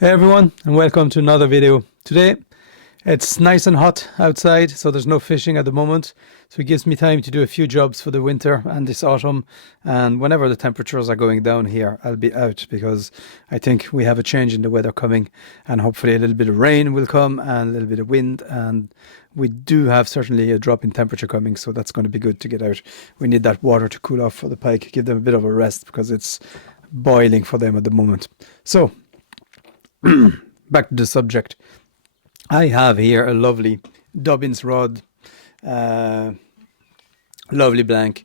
Hey everyone, and welcome to another video. Today it's nice and hot outside, so there's no fishing at the moment, so it gives me time to do a few jobs for the winter and this autumn. And whenever the temperatures are going down here, I'll be out because I think we have a change in the weather coming, and hopefully a little bit of rain will come and a little bit of wind, and we do have certainly a drop in temperature coming, so that's going to be good to get out. We need that water to cool off for the pike, give them a bit of a rest because it's boiling for them at the moment. So back to the subject. I have here a lovely Dobbins rod, uh, lovely blank,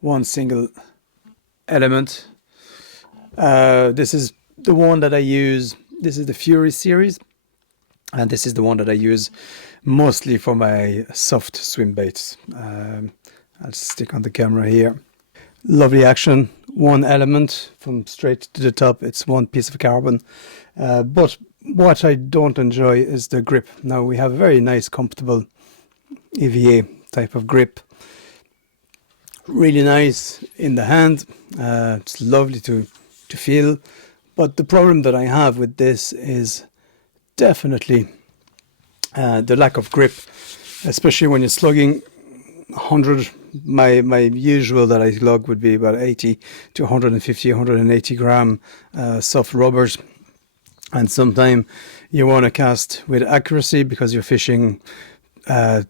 one single element. This is the one that I use. This is the Fury series, and this is the one that I use mostly for my soft swim baits. I'll stick on the camera here. Lovely action, one element from straight to the top. It's one piece of carbon, but what I don't enjoy is the grip. Now we have a very nice, comfortable EVA type of grip. Really nice in the hand. It's lovely to feel. But the problem that I have with this is definitely the lack of grip, especially when you're slugging 100. My usual that I lug would be about 80 to 150, 180 gram soft rubbers. And sometimes you want to cast with accuracy because you're fishing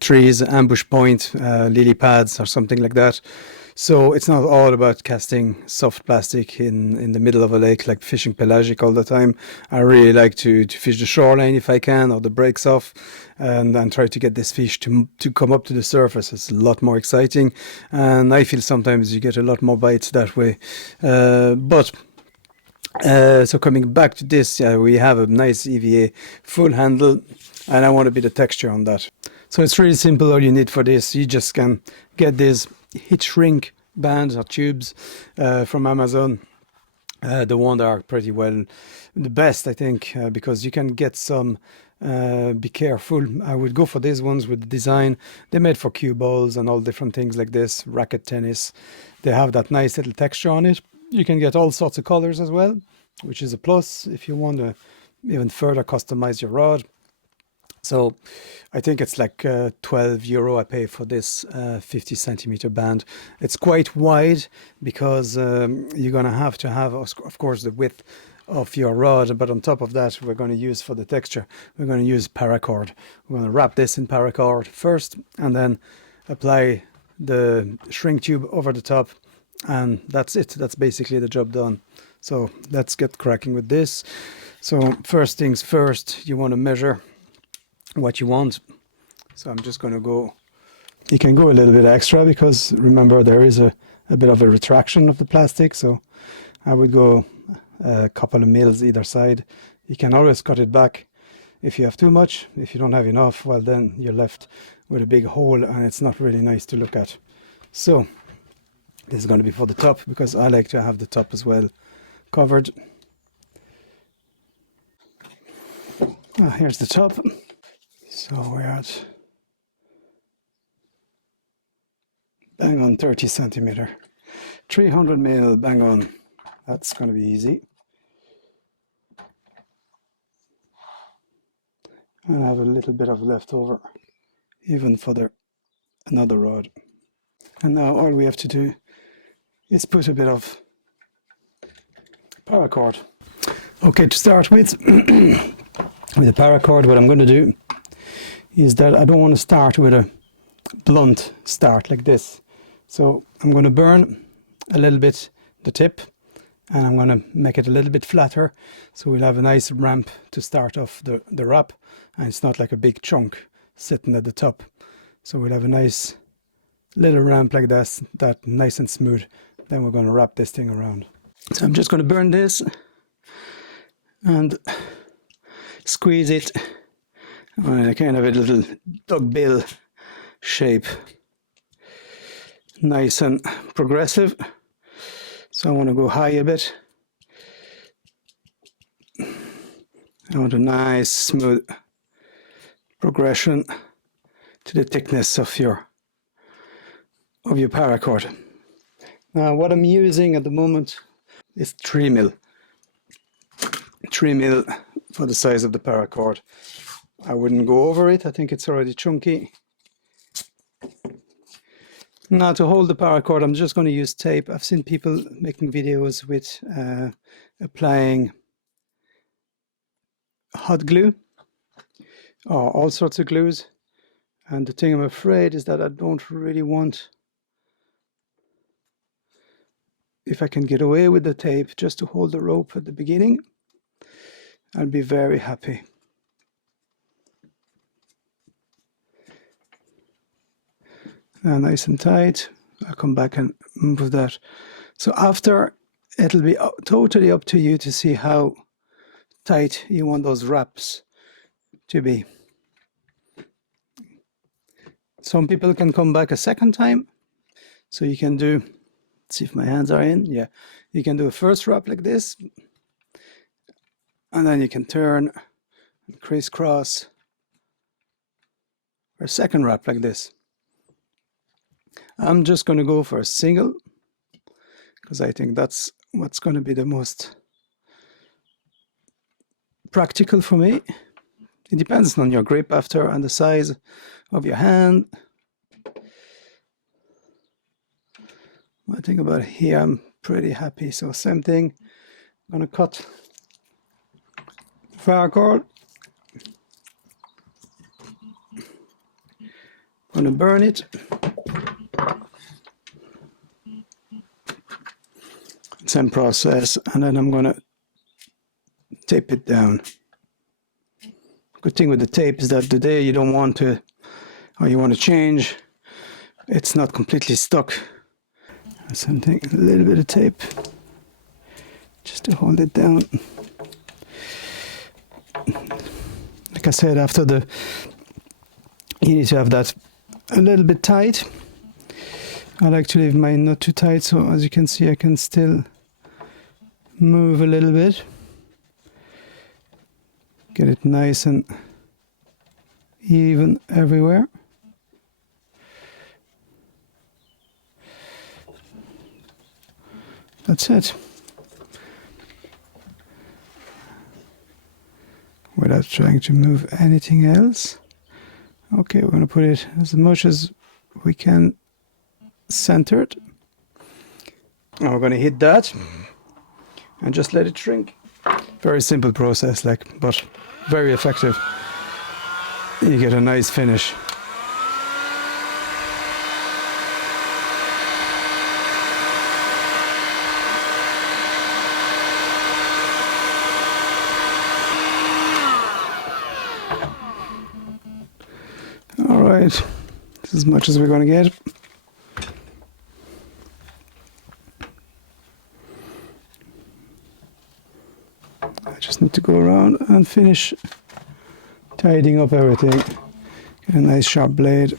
trees, ambush point, lily pads or something like that. So it's not all about casting soft plastic in the middle of a lake, like fishing pelagic all the time. I really like to fish the shoreline if I can, or the breaks off, and try to get this fish to come up to the surface. It's a lot more exciting, and I feel sometimes you get a lot more bites that way. So coming back to this, we have a nice EVA full handle, and I want a bit of texture on that. So it's really simple. All you need for this, you just can get these heat shrink bands or tubes from Amazon. The one that are pretty well the best, I think, because you can get some. Be careful. I would go for these ones with the design. They're made for cue balls and all different things like this, racket tennis. They have that nice little texture on it. You can get all sorts of colors as well, which is a plus if you want to even further customize your rod. So I think it's like €12 I pay for this 50 centimeter band. It's quite wide because you're going to have, of course, the width of your rod, but on top of that, we're going to use for the texture, we're going to use Paracord. We're going to wrap this in Paracord first and then apply the shrink tube over the top, and that's it. That's basically the job done. So let's get cracking with this. So first things first, you want to measure what you want. So I'm just going to go, you can go a little bit extra because remember there is a bit of a retraction of the plastic, so I would go a couple of mils either side. You can always cut it back if you have too much. If you don't have enough, well then you're left with a big hole and it's not really nice to look at. So this is going to be for the top because I like to have the top as well covered. Here's the top. So we're at bang on 30 centimeter, 300 mil, bang on. That's going to be easy. And I have a little bit of leftover, even for another rod. And now all we have to do is put a bit of paracord. Okay, to start with, with the paracord, what I'm going to do is that I don't want to start with a blunt start like this. So I'm going to burn a little bit the tip, and I'm going to make it a little bit flatter, so we'll have a nice ramp to start off the wrap, and it's not like a big chunk sitting at the top. So we'll have a nice little ramp like this, that nice and smooth. Then we're going to wrap this thing around. So I'm just going to burn this and squeeze it. I kind of a little duck bill shape, nice and progressive. So I want to go high a bit. I want a nice smooth progression to the thickness of your paracord. Now what I'm using at the moment is 3 mil for the size of the paracord. I wouldn't go over it. I think it's already chunky. Now to hold the paracord, I'm just going to use tape. I've seen people making videos with applying hot glue or all sorts of glues. And the thing I'm afraid is that I don't really want, if I can get away with the tape just to hold the rope at the beginning, I'll be very happy. Now nice and tight. I'll come back and move that. So after, it'll be totally up to you to see how tight you want those wraps to be. Some people can come back a second time. So you can do, let's see if my hands are in. Yeah, you can do a first wrap like this. And then you can turn and crisscross. Or a second wrap like this. I'm just going to go for a single, because I think that's what's going to be the most practical for me. It depends on your grip after and the size of your hand. I think about here I'm pretty happy. So same thing, I'm going to cut paracord. I'm going to burn it. Same process, and then I'm going to tape it down. Good thing with the tape is that the day you don't want to, or you want to change, it's not completely stuck. Something, a little bit of tape, just to hold it down. Like I said, after you need to have that a little bit tight. I like to leave mine not too tight, so as you can see, I can still move a little bit. Get it nice and even everywhere. That's it. Without trying to move anything else. Okay, we're going to put it as much as we can centered. Now we're going to hit that and just let it shrink. Very simple process, but very effective. You get a nice finish. All right, this is as much as we're going to get. I just need to go around and finish tidying up everything. Get a nice sharp blade.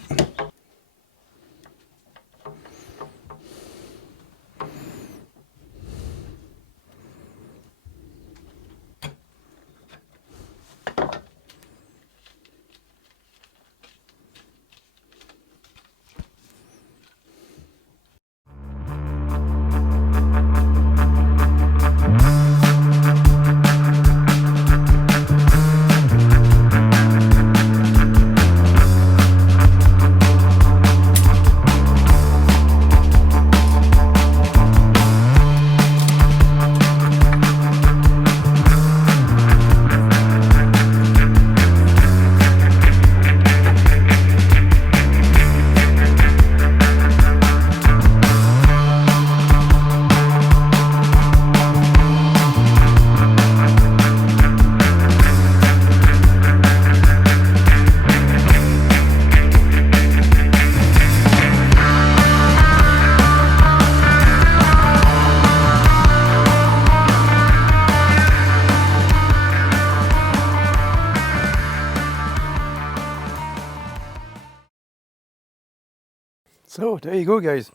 So there you go, guys.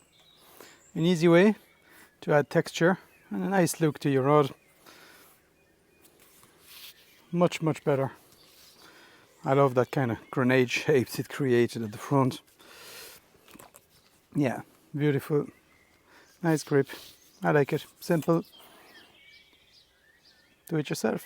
An easy way to add texture and a nice look to your rod. Much, much better. I love that kind of grenade shapes it created at the front. Yeah, beautiful. Nice grip. I like it. Simple. Do it yourself.